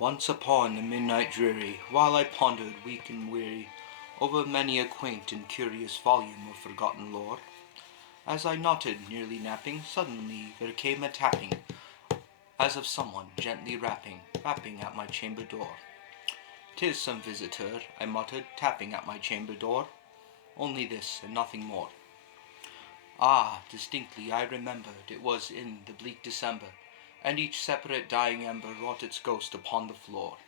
Once upon a midnight dreary, while I pondered weak and weary over many a quaint and curious volume of forgotten lore, as I nodded, nearly napping, suddenly there came a tapping, as of someone gently rapping at my chamber door. "'Tis some visitor," I muttered, tapping at my chamber door. "Only this, and nothing more." Ah, distinctly I remembered it was in the bleak December, and each separate dying ember wrought its ghost upon the floor.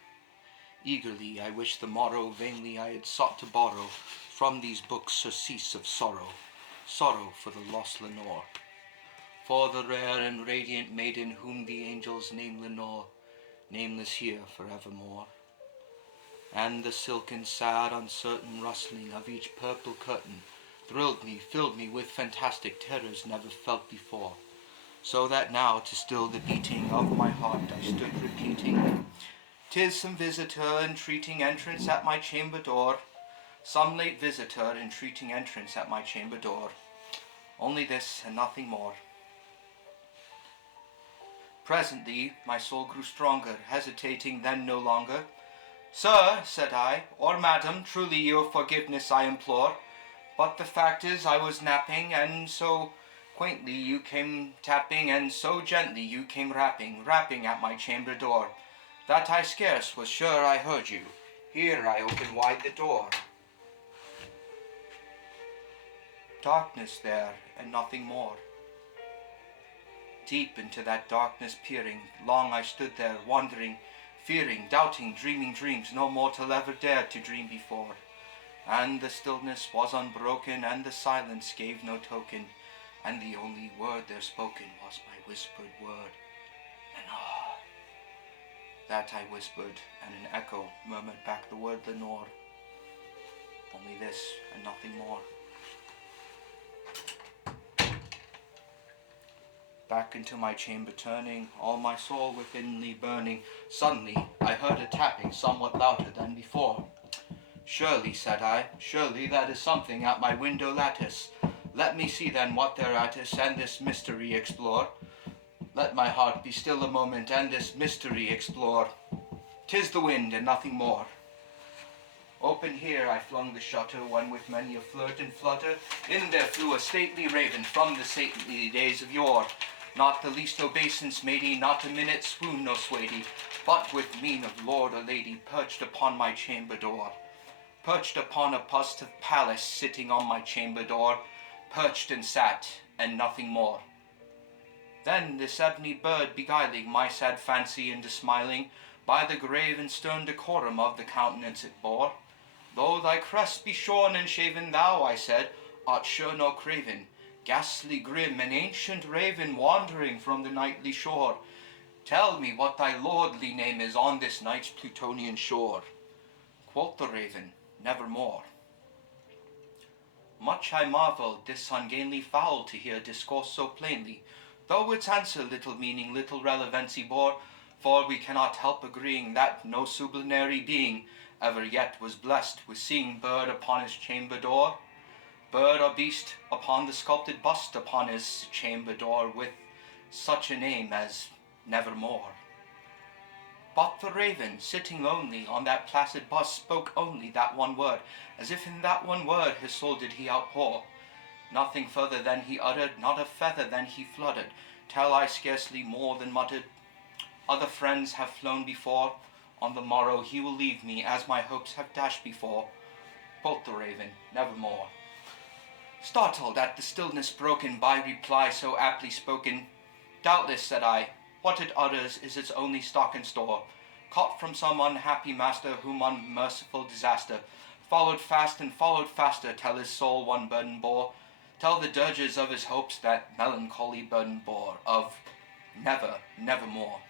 Eagerly I wished the morrow, vainly I had sought to borrow from these books surcease of sorrow for the lost Lenore, for the rare and radiant maiden whom the angels name Lenore, nameless here forevermore. And the silken, sad, uncertain rustling of each purple curtain thrilled me, filled me with fantastic terrors never felt before, so that now, to still the beating of my heart, I stood repeating, "'Tis some visitor entreating entrance at my chamber door, some late visitor entreating entrance at my chamber door. Only this, and nothing more." Presently my soul grew stronger, hesitating then no longer. "Sir," said I, "or madam, truly your forgiveness I implore, but the fact is I was napping, and so quaintly you came tapping, and so gently you came rapping at my chamber door, that I scarce was sure I heard you. Here I open wide the door. Darkness there, and nothing more. Deep into that darkness peering, long I stood there, wondering, fearing, doubting, dreaming dreams no mortal ever dared to dream before. And the stillness was unbroken, and the silence gave no token, and the only word there spoken was my whispered word, Lenore. That I whispered, and an echo murmured back the word Lenore. Only this, and nothing more. Back into my chamber turning, all my soul within me burning, suddenly I heard a tapping somewhat louder than before. "Surely," said I, "surely that is something at my window lattice. Let me see then what thereat is, and this mystery explore. Let my heart be still a moment, and this mystery explore. 'Tis the wind, and nothing more." Open here I flung the shutter, when with many a flirt and flutter, in there flew a stately raven from the saintly days of yore. Not the least obeisance made he, not a minute swoon nor swayed he, but with mien of lord or lady perched upon my chamber door. Perched upon a bust of Pallas, sitting on my chamber door, perched and sat, and nothing more. Then this ebony bird beguiling my sad fancy into smiling, by the grave and stern decorum of the countenance it bore. "Though thy crest be shorn and shaven, thou," I said, "art sure no craven, ghastly grim, and ancient raven, wandering from the nightly shore. Tell me what thy lordly name is on this night's Plutonian shore." Quoth the raven, "Nevermore." Much I marvelled this ungainly fowl to hear discourse so plainly, though its answer little meaning, little relevancy bore, for we cannot help agreeing that no sublunary being ever yet was blessed with seeing bird upon his chamber door, bird or beast upon the sculpted bust upon his chamber door, with such a name as Nevermore. But the raven, sitting lonely on that placid bust, spoke only that one word, as if in that one word his soul did he outpour. Nothing further than he uttered, not a feather than he fluttered, till I scarcely more than muttered, "Other friends have flown before, on the morrow he will leave me, as my hopes have dashed before." Quoth the raven, "Nevermore." Startled at the stillness broken by reply so aptly spoken, "Doubtless," said I, "what it utters is its only stock and store, caught from some unhappy master, whom unmerciful disaster followed fast and followed faster, till his soul one burden bore, till the dirges of his hopes that melancholy burden bore, of nevermore."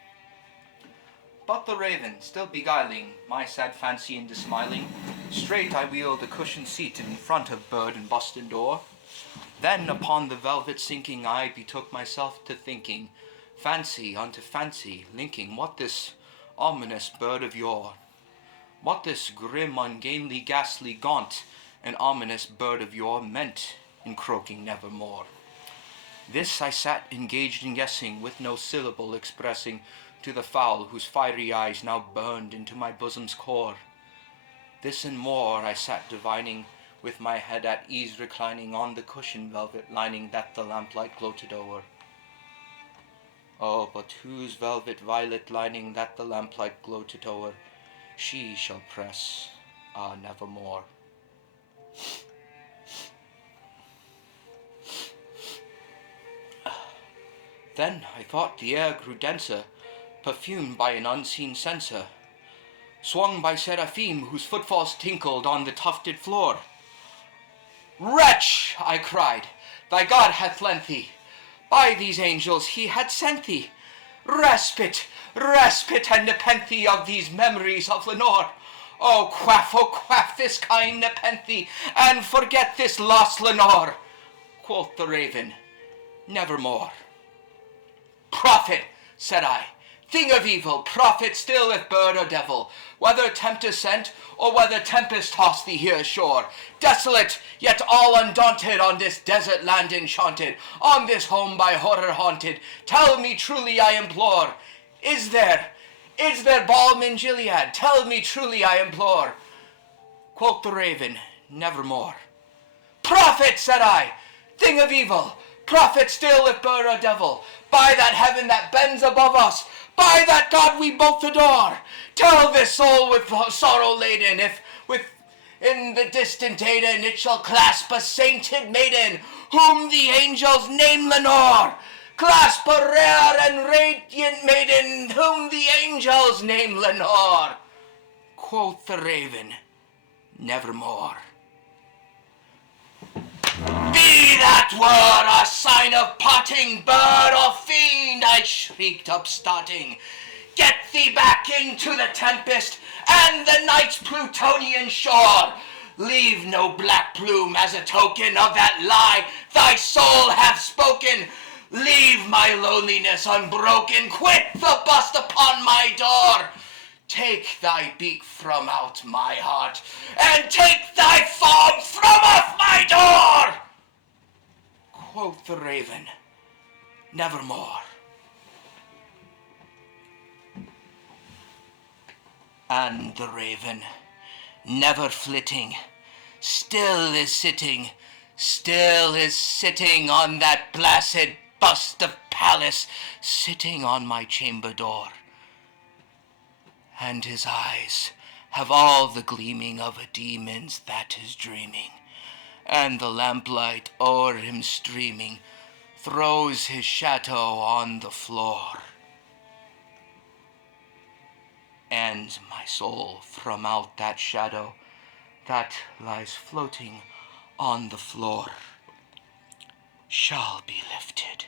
But the raven, still beguiling my sad fancy into smiling, straight I wheeled a cushioned seat in front of bird and bust and door. Then upon the velvet sinking I betook myself to thinking, fancy unto fancy linking, what this ominous bird of yore, what this grim, ungainly, ghastly, gaunt, and ominous bird of yore meant in croaking nevermore. This I sat engaged in guessing, with no syllable expressing, to the fowl whose fiery eyes now burned into my bosom's core. This and more I sat divining, with my head at ease reclining on the cushioned velvet lining that the lamplight gloated o'er. Oh, but whose velvet violet lining that the lamplight gloated o'er, she shall press, nevermore. Then I thought the air grew denser, perfumed by an unseen censer, swung by seraphim whose footfalls tinkled on the tufted floor. Wretch, I cried, thy God hath lent thee, by these angels he had sent thee, respite, and nepenthe of these memories of Lenore. Oh, quaff this kind nepenthe, and forget this lost Lenore. Quoth the raven, nevermore. Prophet, said I, thing of evil, prophet still if bird or devil, whether tempest sent, or whether tempest tossed thee here ashore, desolate, yet all undaunted, on this desert land enchanted, on this home by horror haunted, tell me truly, I implore, is there balm in Gilead? Tell me truly, I implore. Quoth the raven, nevermore. Prophet, said I, thing of evil, prophet still if bird or devil, by that heaven that bends above us, by that God we both adore, tell this soul with sorrow laden, if in the distant Aden it shall clasp a sainted maiden, whom the angels name Lenore. Clasp a rare and radiant maiden, whom the angels name Lenore. Quoth the raven, nevermore. Be that word a sign of parting, bird or fiend, I shrieked upstarting. Get thee back into the tempest and the night's Plutonian shore. Leave no black plume as a token of that lie thy soul hath spoken. Leave my loneliness unbroken, quit the bust upon my door. Take thy beak from out my heart, and take thy form from off my door. Quoth the raven, nevermore. And the raven, never flitting, still is sitting on that placid bust of Pallas, sitting on my chamber door. And his eyes have all the gleaming of a demon's that is dreaming, and the lamplight o'er him streaming throws his shadow on the floor. And my soul from out that shadow that lies floating on the floor shall be lifted